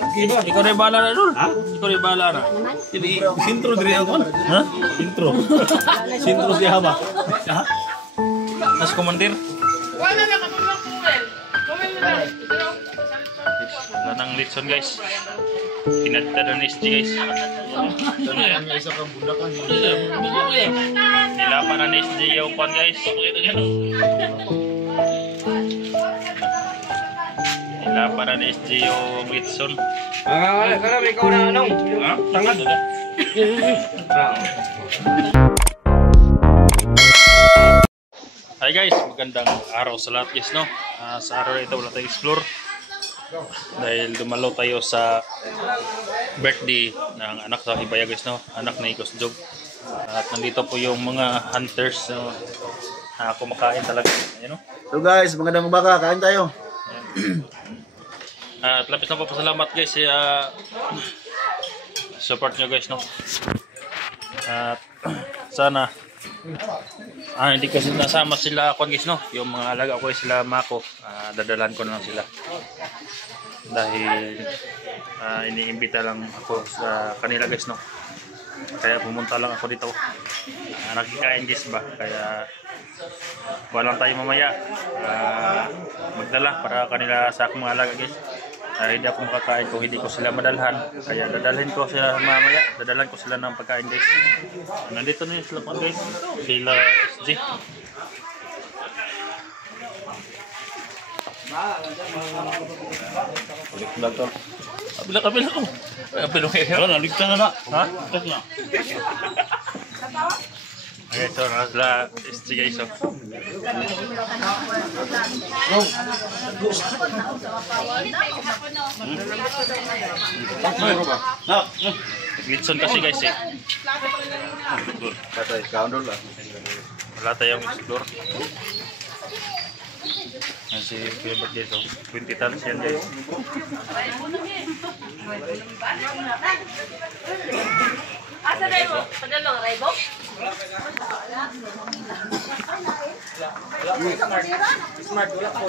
Ikaw na yung bahala na doon. Ikaw na yung bahala na. Sintro diri ako. Ha? Intro. Sintro siya ba? Ha? Nas komandir. Wala na katulong Kumel. Kumel na lang. Wala nang litson guys. Pinagta doon SG guys. Ito na yung isa kang bundakan. Nilapan na ni SG yung pan guys. Nilapan na ni SG yung litson. Karami ikaw na anong? Tangad. Hi guys, magandang araw sa lahat guys, no? Sa araw na ito wala tayong explore dahil dumalo tayo sa birthday ng anak sa Hibaya guys, no? Anak ni Ikos Jog. At nandito po yung mga hunters, no? Kumakain talaga, ayun, no? So guys, magandang umaga, kain tayo. At labis na po pasalamat guys sa support nyo guys, no? At sana hindi kasi nasama sila ako guys, no? Yung mga alaga ko sila Mako, dadalan ko na lang sila dahil iniimbita lang ako sa kanila guys, no? Kaya pumunta lang ako dito, nakikain guys ba, kaya walang tayo mamaya magdala para kanila sa akong mga alaga guys. Hindi ako makakain kung hindi ko sila madalhan, kaya dadalhin ko sila mamaya, dadalan ko sila ng pagkain guys. Nandito na yung sila po guys, sila SG. Kabila ko. Kabila naligtan na na. Ha? Ligtas na. Okay, so sila SG guys. Litson kasi guys eh. Wala tayong explore. Yan si Philbert dito. 20 tons yan guys. Asa na mo? Padalong, Raibo? Smart, wala po.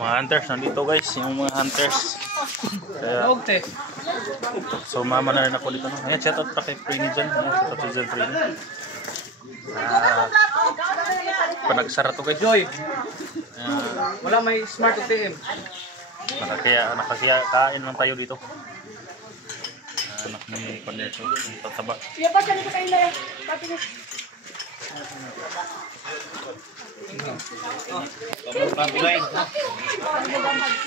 Mga hunters nandito guys, yung mga hunters. Kaya, sumama na rin ako dito. No? Ayan, shout out na kay Frini dyan. Ayan, shout out si Zen Frini. Panagsara to guys. Joy! Wala may smart ATM. Nakakaya kain lang tayo dito. Anak ni Condeso, yung tataba. Iya pa, sali ko kayo na eh.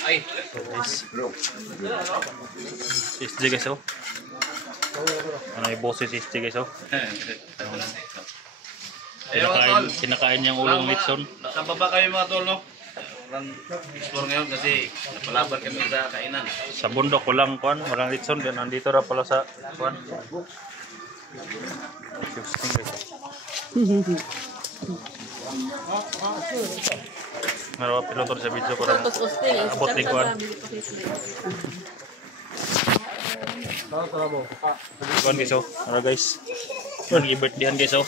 Ay, SG guys, oh. Ano yung boses SG guys, oh. Kinakain niyang ulong litson. nakababa kayo mga tol, no? Explore ngayon kasi napalaban kami sa kainan. Sa bundok walang kuan, walang litson, then nandito ra pala sa kuan. Interesting guys. Meron pilotor sa video ko rin. Abot ni kuan. Kuan guys, oh. Ano guys? Kuan i-birthdayan guys, oh.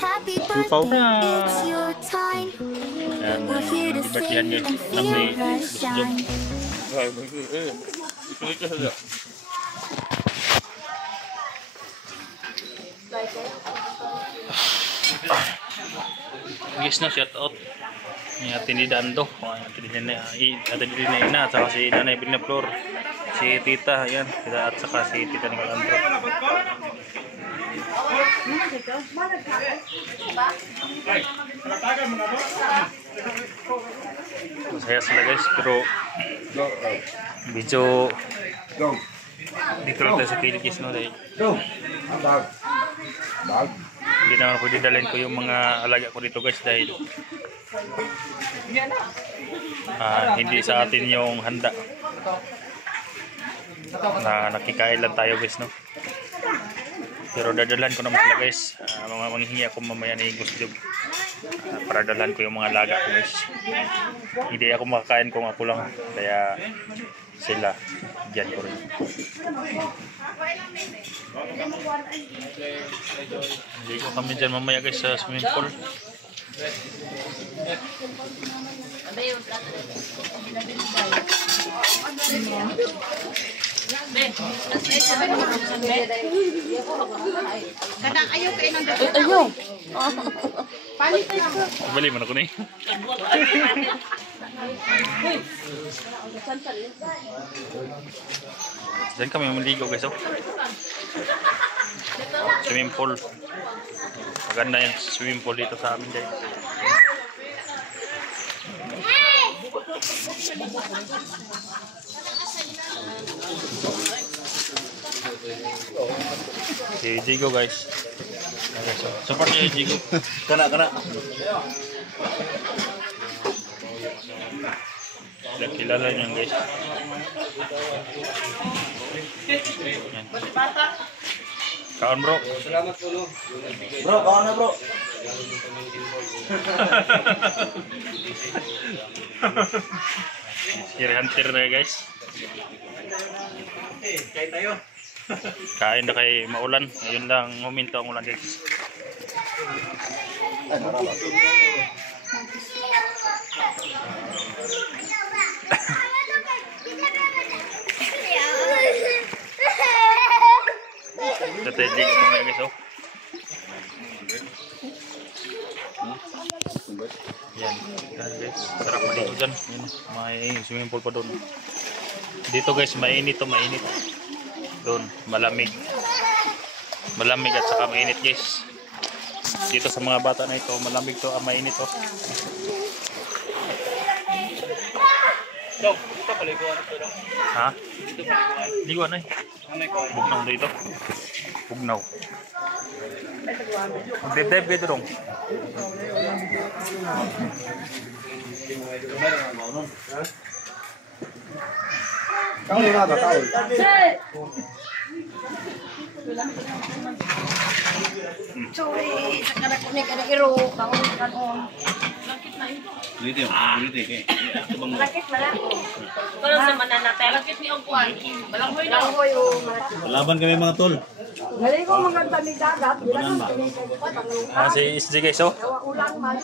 Happy birthday, it's your time. Ayan, We're here to i-birthdayan sing guys. and Alam ni feel our Boss shine. Yes na, shout out ni Ate Nidando, Ate Nina, at saka si Nanay Brina Flor, si Tita, ayan, at saka si Tita Nicolandro. Masaya sila guys, pero video dito lang tayo sa Kilikis, no, dahil hindi naman pwede dalhin ko yung mga alaga ko dito guys dahil hindi sa atin yung handa na nakikain lang tayo guys, no. Pero dadalhan ko naman sila guys. Manghihingi ako mamaya ni Gusto para dalhan ko yung mga alaga ko guys. Hindi ako makakain kung ako lang, kaya sila diyan ko rin. Hindi ko kami dyan mamaya guys sa swimming pool. Kadang ayaw kayo ng dito. Ayaw. Palit na ako. Bali man ako ni. Diyan kami maligo guys oh. Swimming pool. Maganda yung swimming pool dito sa amin guys. Si Jigo guys. Okay, so support niyo yung Jigo. Kana. Kilala niyo yan guys. Yan. Kaon bro. Bro, kawan na bro. Here hunter na guys. Kain tayo. Kain na kay maulan. Ngayon lang huminto ang ulan guys. Tatay ko mga guys oh. Yan. Yan guys. Sarap maligo dyan. Yan. May swimming pool pa doon. Dito guys mainit to mainit. Doon malamig. Malamig at saka mainit guys. Dito sa mga bata na ito malamig to mainit to. Dok, dito paliguan ito dok. Ha? Liguan ay. Bugnaw dito. Bugnaw. Dive kayo dong. Kawan na ba, kawan? Sorry, sakara ko ni kadiro. Kaon kanon. Dito, dito kay. Lakit na lang. Pero sa mananatay. Lakit ni Ogwan. Balanghoy na. Balanghoy o. Laban kami mga tol. Galing ko maganda ni dagat. Si SJ guys oh. Ulang man.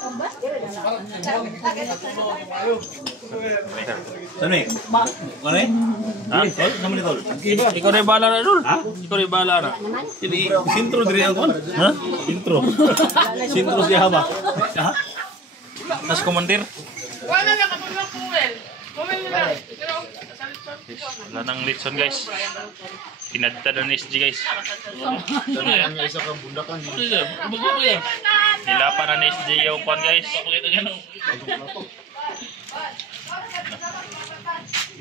Sani? Ano eh? Ha? Tol, sama ni tol. Ikaw na yung bahala na dul. Ikaw na yung bahala na. Hindi, sintro diri ako. Ha? Intro. Sintro siya ba? Ha? Mas komandir. Wala na kapag kumel. Kumel na lang. Pero Wala nang litson guys. Pinadta na ni SJ guys. Yan nga isa kang bundakan. Nilapa na ni SJ yung pan guys.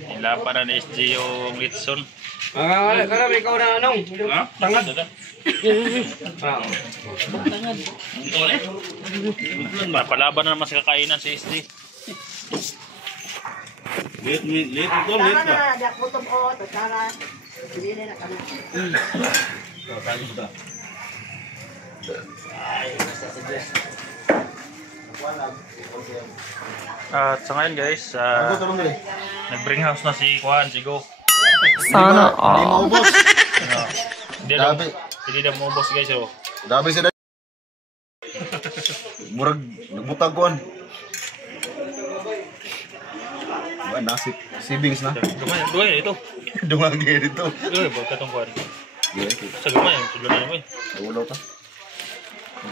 Nilapa na ni SJ yung litson. Karami ikaw na anong? Tangad. Napalaban na naman sa kakainan si SJ. Late tol, late ba? Ada kutob o. Tara. Hindi na kami. At sa ngayon guys, nag-bring house na si Juan, si Go. Sana Hindi all. maubos. Hindi na maubos guys oh. Dami sila. Murag nagbutag kuan. Ba nasip savings na. Dumay ito. Dungang dito. Dumay ba katong Juan? Sa gamay, sudlo na naman. Ulo ka.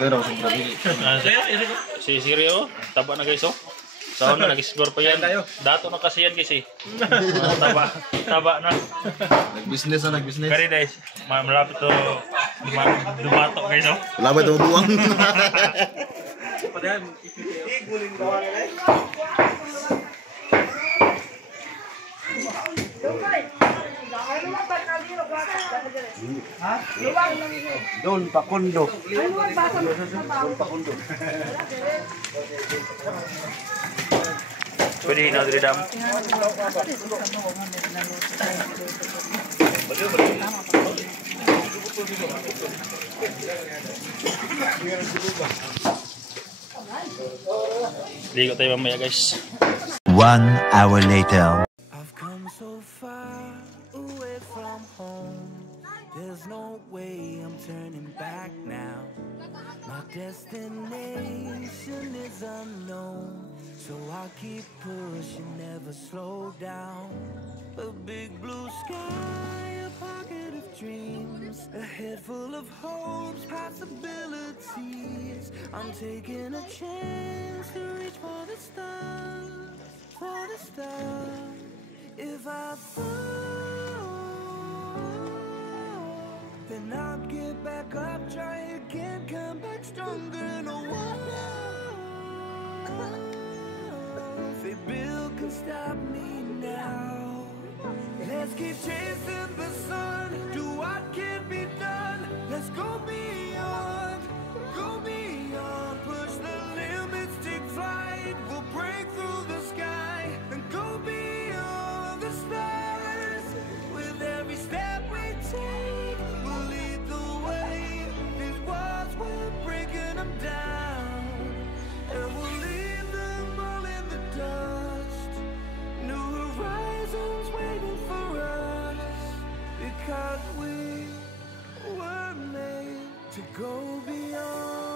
Ganda ako sa grabe. Si Sirio, taba na guys oh. Saan na nag-explore pa yan. Dato na kasi yan guys eh. Taba na. Nag-business na, nag-business. Kari guys, malapit to dumato guys oh. Labay ito buwang. Don Pakundo. Don Pakundo. Pwede na diri dam. Ligo tayo mamaya guys. 1 hour later. I've come so far away from home. There's no way I'm turning back now. My destination is unknown, so I'll keep pushing, never slow down. A big blue sky above. dreams, a head full of hopes, possibilities. I'm taking a chance to reach for the stars, for the stars. If I fall, then I'll get back up, try again, come back stronger. No one, say Bill can stop me now. Let's keep chasing the sun, do what can be done. Let's go beyond, push the limits, take flight. We'll break through the sky and go beyond the stars. With every step we take, we'll lead the way. These walls, we're breaking them down, and we'll leave them all in the dust. New horizons waiting for us, because we were made to go beyond.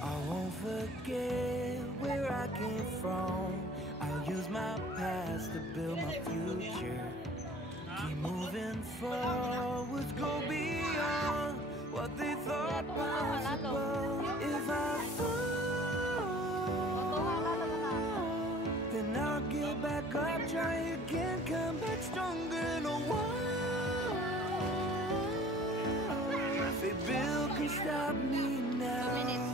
I won't forget where I came from. I'll use my past to build my future. Keep moving forwards, go beyond what they thought possible. If I fall, then I'll get back up, try again, come back stronger. No one, say Bill can stop me now.